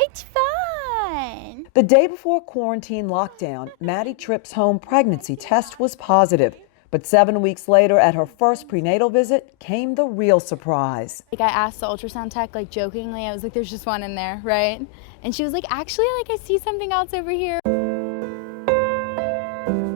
It's fun. The day before quarantine lockdown, Maddie Tripp's home pregnancy test was positive. But 7 weeks later, at her first prenatal visit, came the real surprise. Like, I asked the ultrasound tech, like, jokingly, I was like, there's just one in there, right? And she was like, actually, like, I see something else over here.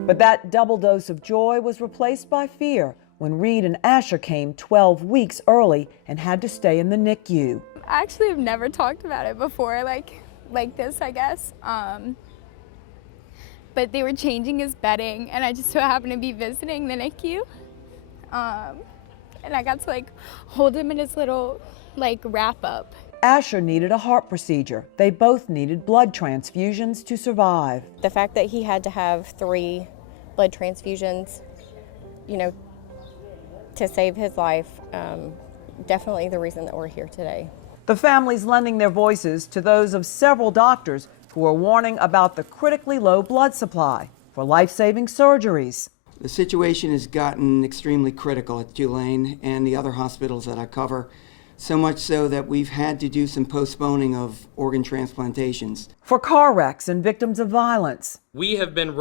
But that double dose of joy was replaced by fear when Reed and Asher came 12 weeks early and had to stay in the NICU. I actually have never talked about it before, like this, I guess. But they were changing his bedding, and I just so happened to be visiting the NICU. And I got to, like, hold him in his little, like, wrap-up. Asher needed a heart procedure. They both needed blood transfusions to survive. The fact that he had to have 3 blood transfusions, you know, to save his life, definitely the reason that we're here today. The families lending their voices to those of several doctors who are warning about the critically low blood supply for life-saving surgeries. The situation has gotten extremely critical at Tulane and the other hospitals that I cover, so much so that we've had to do some postponing of organ transplantations. For car wrecks and victims of violence. We have been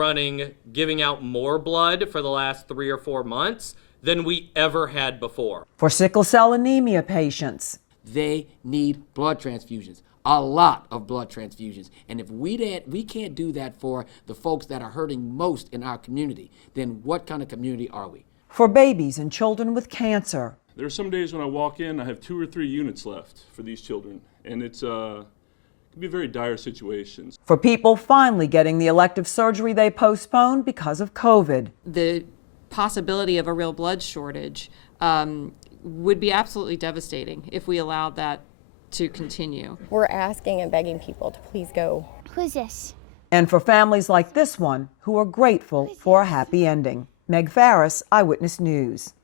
giving out more blood for the last 3 or 4 months than we ever had before. For sickle cell anemia patients. They need blood transfusions. A lot of blood transfusions. And if we can't do that for the folks that are hurting most in our community, then what kind of community are we? For babies and children with cancer. There are some days when I walk in, I have 2 or 3 units left for these children, and it can be very dire situations. For people finally getting the elective surgery they postponed because of COVID. The possibility of a real blood shortage would be absolutely devastating if we allowed that to continue. We're asking and begging people to please go. Who's this? And for families like this one who are grateful for a happy ending. Meg Farris, Eyewitness News.